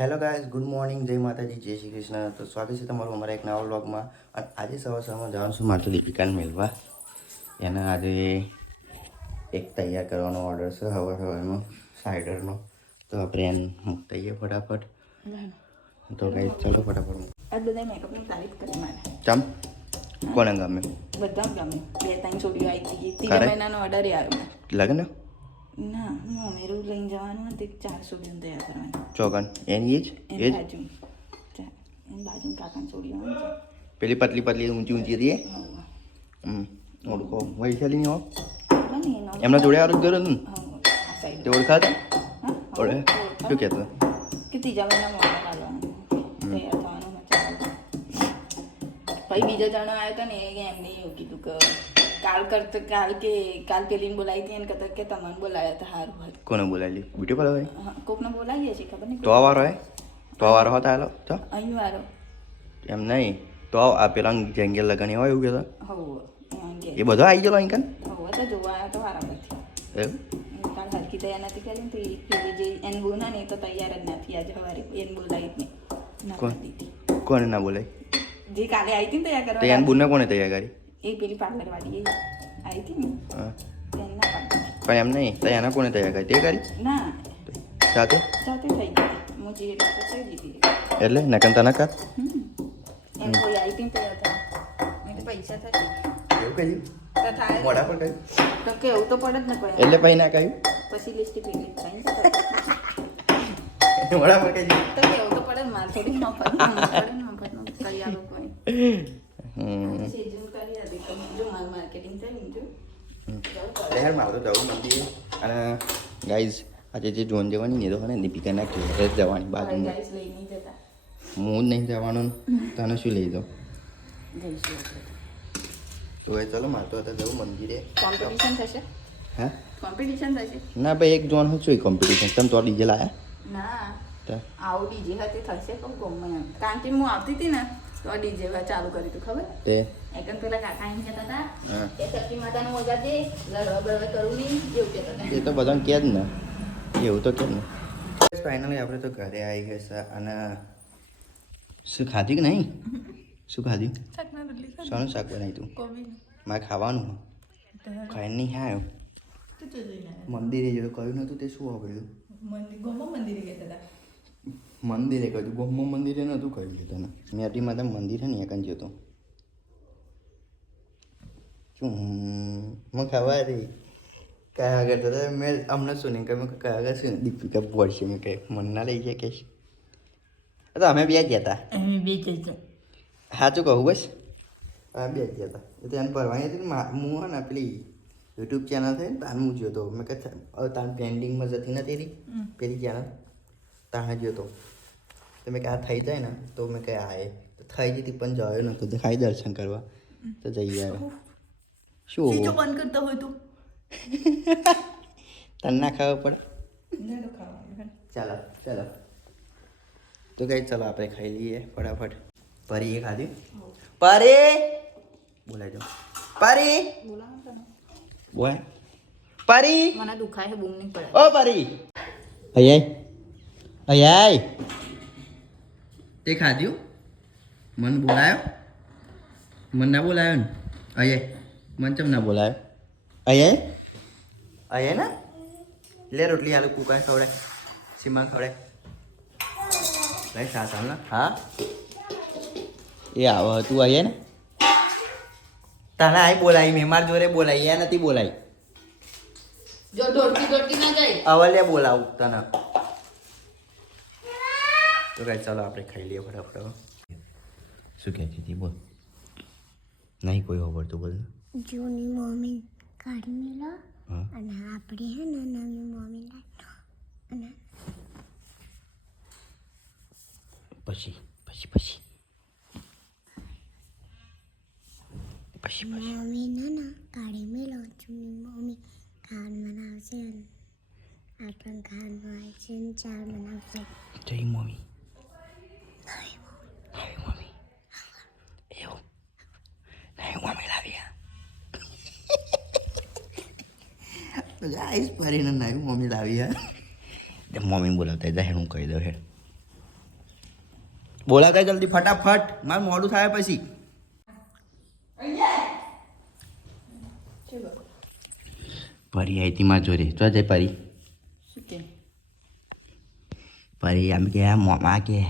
Hello guys good morning જય માતાજી જય શ્રી કૃષ્ણ. તો સ્વાગત છે તમારું અમારા એક નવા વ્લોગમાં. અને આજે સવાર સવારમાં જવાનું છું મારે દીપિકાને મેળવા એના આજે એક તૈયાર કરવાનો ઓર્ડર છે હવાર હવારમાં સાઇડરનો તો આપણે એને મૂકતાઈએ ફટાફટ. તો ગાઈઝ ચાલો ફટાફટ ચમ કોને ગમે? બધા ગમે. બે ત્રણ છોડીઓ આવી હતી? મહિનાનો ઓર્ડર આવ્યો. લગ્ન? ના હું અમેરું લઈને જવાનું હતું ચારસો છોડીઓ તૈયાર કરવાનું. ચોગન એની જ એ જ બાજુ. બાજુ કાકાની ને પેલી પતલી પતલી ઊંચી ઊંચી હતી. હમ ઓળખો. વૈશાલી હો એમના જોડે આરોગ્ય કર્યો ને? તે ઓળખાતા? હા શું કહેતો? કે ત્રીજા મહિનામાં પછી. બીજા જણા આવ્યા હતા ને એમને એવું કીધું કે કાલ કરતો કાલ કે કાલ પેલીને બોલાવી હતી એને કહેતા કે તમને બોલાવ્યા હતા સારું હતું કોને બોલાવી બ્યુટી હા, કોકને બોલાવીએ છીએ ખબર નહીં તો વારો હે તો વારો હતા હાલો તો અહીં વારો એમ નહીં તો આ પેલા જેંગેલ લગન હોય એવું કહેતા એ બધો આવી ગયેલો અહીં કાન હવ તો જોવા આવ્યા તો વારા નથી એમ કાલ હરકી તૈયાર નથી કરી ને તો એ પેલી જે એને બોલા ને તો તૈયાર જ નથી આજે સવારે એને બોલાવી જ નહીં કોણ? કોને ના બોલાય જે કાલે આવી હતી ને તૈયાર તો એને કરવા કોને તૈયાર કરી એ પેલી પાર્લર વાળી એ આવી હતી ને હા. પાડી. પણ એમ નહીં તૈયાર ના કોને તૈયાર કરી? તે કરી? ના. સાથે? સાથે થઈ ગઈ. મુજી એટલે તો થઈ દીધી એટલે? નકન તને કર એમ કોઈ આવી હતી. તૈયાર થાય તો પૈસા થશે એવું કહ્યું? મોઢા પર કહ્યું? તો કેવું તો પડે જ ન કોઈ. એટલે પછી ના કહ્યું? પછી લિસ્ટ ભેગી થાય. મોડા પર કહ્યું તો કેવું તો પડે થોડી પડે. ને આલો કોઈ હમ. લહેર મારે તો જવું મંદિર અને ગાઈઝ આજે જે જોન જવાની ને તો ને દીપિકાના ઘેરે જ જવાની બાજુમાં. હું જ નહીં જવાનું તને શું લઈ જાઉં તો એ ચાલો મારે તો અત્યારે જવું મંદિરે. કોમ્પિટિશન થશે? હા? કોમ્પિટિશન થશે? ના ભાઈ એક જોન હું છું કોમ્પિટિશન તમે તો ડીજે લાયા? ના. આવું ડીજે હતી થશે પણ ગમે કારણ કે હું આવતી હતી ને ચાલુ કરી તું ખબર? તે એકદમ પેલા કાકા એમ કહેતા હતા હા. કે સખી માતાનું વગાડજે લડવા બળવા કરું નહીં એવું કહેતા હતા. એ તો બધાને કહે જ ને. એવું તો કે ને. ફાઇનલી આપણે તો ઘરે આવી ગયા છે અને શું ખાધી કે નહીં? શું ખાધી? શાનું શાક બનાવ્યું તું? મારે ખાવાનું ખાઈને નહીં આવ્યો. મંદિરે જોયું કહ્યું નહોતું તે શું વાપર્યું મંદિર ગોમા મંદિરે ગયા હતા. મંદિરે કહ્યું બ્રહ્મ મંદિરે નહોતું કહ્યું છે તને. મેટી માતા મંદિર છે ને એકન જતો શું? મને ખબર હતી. કયા આગળ તો મેં અમને શું નહીં કહ્યું કયા આગળ શું દીપિકા પડશે મેં કહે મનના લઈ જાય કે તો અમે બે જ ગયા હતા અમે બે જઈશું સાચું કહું બસ? અમે બે જ ગયા હતા એ એને ભરવાની હતી ને હું હે ને પેલી યુટ્યુબ ચેનલ થઈ ને તાન હું જોયો મેં કહે તાન પેન્ડિંગમાં જતી નથી પેલી ચેનલ તાણે ગયો તો. તો મેં કે આ થઈ જાય ને? તો મેં કહે આ એ. તો થઈ જતી પણ જયો નતો તો ખાઈ દર્શન કરવા. તો જઈ આવ્યો. શું? બંધ કરતા હોય તું? તને ના ખાવા પડે? ચાલો ચાલો. તો કઈ ચાલો આપણે ખાઈ લઈએ ફટાફટ. પરી એ ખાધી? પરી? બોલાઈ દો. પરી? બોલા પરી? મને દુખાય છે બૂમ નહીં પડે. ઓ પરી. અહીંયા અહીંયા તે ખાધ્યું મને બોલાયો. મને ના બોલાયો ને? અયે મને ચમ ના બોલાયો? અહીંયા અહીંયા ના? લે રોટલી આલુ કુકા ખવડે સીમા ખવડે. લઈ સાથ હાલ હા? એ આવો તું અહીંયા ને? તને આય બોલાવી મેં માર જોડે બોલાવી એ નથી બોલાવી જો દોડતી દોડતી ના જાય. અવલે બોલાવું તને. તો કાંઈ ચાલો આપણે ખાઈ લઈએ ફટાફટ શું કહેતી છે બોલ નહીં કોઈ ખબર તો બોલ. જૂની મમ્મી કાઢી લો અને આપણે હે ને નવી મમ્મી અને પછી પછી પછી. પછી પછી. મમ્મી ના ના કાઢી મેલો. જૂની મમ્મી ખાન બનાવશે અને ખાન બનાવશે ચાર બનાવશે. જય મમ્મી નવી મમ્મી એવું નવી મમ્મી લાવ્યા આઈસ ભરીને નવી મમ્મી લાવી યાર મમ્મી બોલાવતા જાય હું કહી દઉં હે. બોલાવતા જલ્દી ફટાફટ. મારે મોડું થાય પછી? પરી આવી હતી મારા જોડે. ચો જાય પરી પરી આમ કે આ મોમાં કે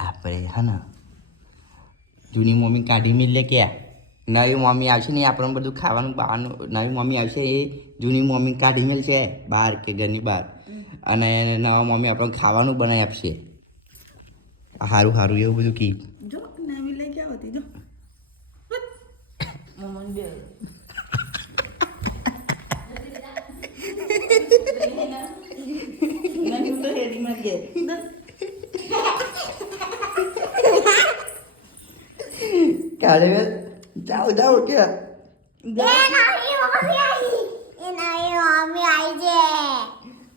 આપણે હે ને જૂની મમ્મી કાઢી મિલ લે કે નવી મમ્મી આવશે ને આપણને બધું ખાવાનું બહારનું નવી મમ્મી આવશે એ જૂની મમ્મી કાઢી મેલ છે બહાર કે ઘરની બહાર. અને નવા મમ્મી આપણને ખાવાનું બનાવી આપશે. સારું સારું એવું બધું કી જો નવી લઈ ક્યાં હતી જો. કાલે જાઓ જાઓ કે. મમ્મી આવી છે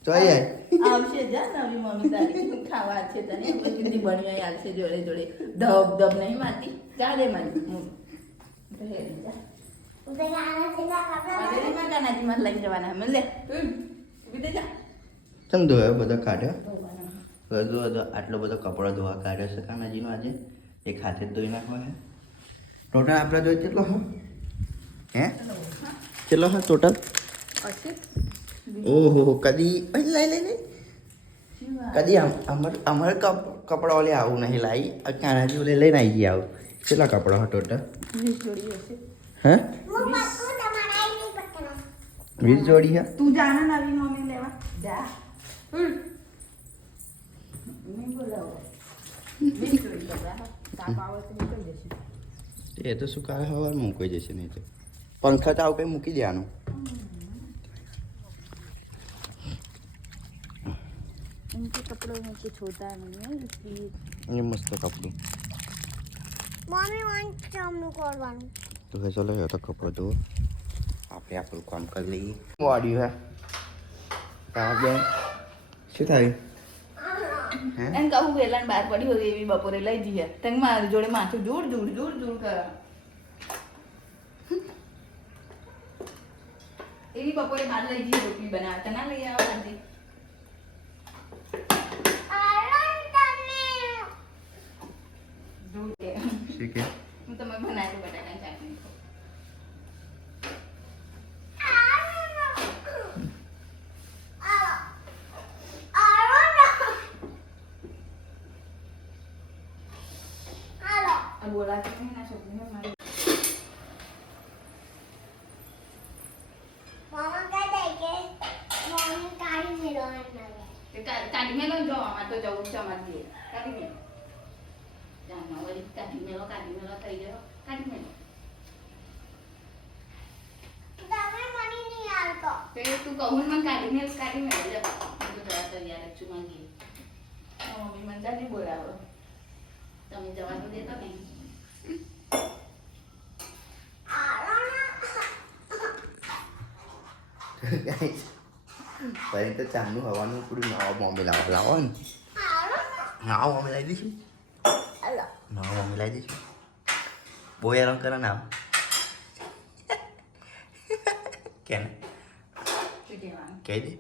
જોઈએ. આવશે જા નવી મમ્મી તારી. ખાવા છે તને? પછી બની આવશે જોડે જોડે. ધબ ધબ નહીં માતી દે મારી. તો હેડી જા. ઉધર આના છે ના કપડા મારી. કાનાજી માં લઈ જવાના અમે લે વિદે જા. ચમ ધોયો બધો કાઢ્યો? બધો બધો આટલો બધો કપડો ધોવા કાઢ્યો છે કાનાજીનો આજે. એક હાથે જ ધોઈ નાખવા છે ટોટલ આપણે જોઈએ કેટલો હા? હે? કેટલો હા ટોટલ? પછી ઓહો કદી અહીં લઈ લઈ નહીં કદી અમર અમર કપ કપડાં લે આવું નહીં લાવી આ કાનાજી ઓલે લઈને આવી ગયા આવું. કેટલા કપડાં હતો ટોટલ હે? વીસ જોડી હા? તું જા નવી મમ્મી લેવા. જા. એ તો શું કાલે હવાર મૂકી જશે નહીં તો. પંખા તો આવું કંઈ મૂકી દેવાનું. इनके कपड़ों में कुछ होता नहीं है इसलिए એ મસ્ત કપડું મમ્મી વાન ચામનું કરવાનું તો હવે ચાલો એ તો કપડો ધો આપણે આપણું કામ કરી લઈએ વાડ્યું હે તારા બેન શું થયું હે એમ કહું વેલણ બહાર પડી હોય એવી બપોરે લઈ જઈએ તને મારી જોડે માથું જોર જોર જોર જોર કરે એવી બપોરે બહાર લઈ જઈએ રોટલી બનાવતા ના લઈ આવો આ બોલાતી નહીં ના છોકરીને મારી તે કા- કાઢી મેલો જો આમાં તો જવું છે અમારે ઘેર. કાઢી મેલો જાનમાં વળી કાઢી મેલો કાઢી મેલો થઈ ગયો કાઢી મેલો તો એ તું કહું ને મને કાઢી મેલ કાઢી મેલ લે હું તો જવા તૈયાર જ છું માંગી મમ્મી મને જા નહીં બોલાવો તમે જવાનું દેતો નહીં પછી તો ચાનું હવાનું પૂરું નવા બોમ્બે લાવવા લાવો ને નવા બોમ્બે લાવી દઈશું નવા બોમ્બે લાવી દઈશું બહુ હેરાન કરે ને આમ કે ને શું કહેવાનું કહી દે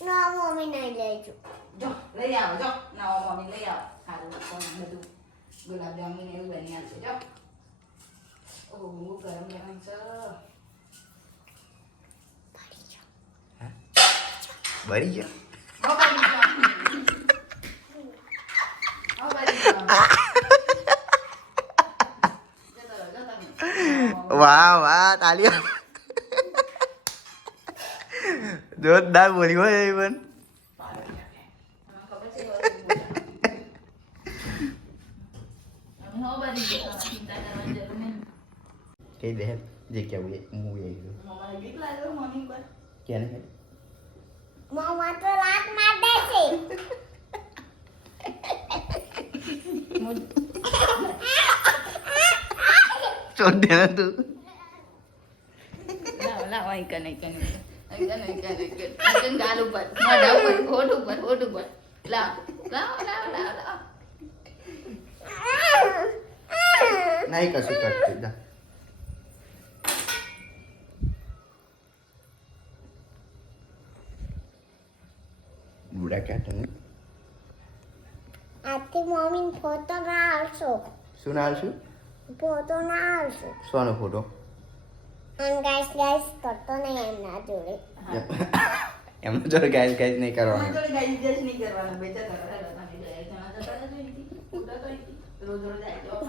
મમ્મી નહીં લેજો જો લઈ આવો જો નવા મમ્મી લઈ આવો સારું પણ બધું ગુલાબ જામુન ને એવું બની આવશે જો ઓહ ગરમ ગરમ છે બળી ગયો હો બની જાઓ. હો બની જાઓ. જતો ગયા. વાહ વાહ તાલીઓ. જોરદાર બોલી હોય એ પણ. કઈ દે જે કેવું એ હું એ ગયો ને તો લાત માર છે. ચોટ દે તું? લાવ લાવ અહીં કને કને અહીં કને કને કને. ગાલ ઉપર મોઢા ઉપર હોઠ ઉપર હોઠ ઉપર. લાવ લાવ લાવ લાવ લાવ. નહીં કશું કરતી જા. તમે આજથી મમ્મી ફોટો ના આવશો. શું ના આવશું? ફોટો ના આવશો. સોનો ફોટો આમ ગાઈસ ગાઈસ કરતો નહીં એમના જોડે. એમનો જોડે ગાઈસ ગાઈસ નહીં કરવાનું. જોડે ગાઈસ ગાઈસ નહીં કરવાના. બેટા ચાર કરવા હતા ને બે જણા જતા હતા અહીંથી. ઉડતા તો અહીંથી. રોજ રોજ આવી જાઓ,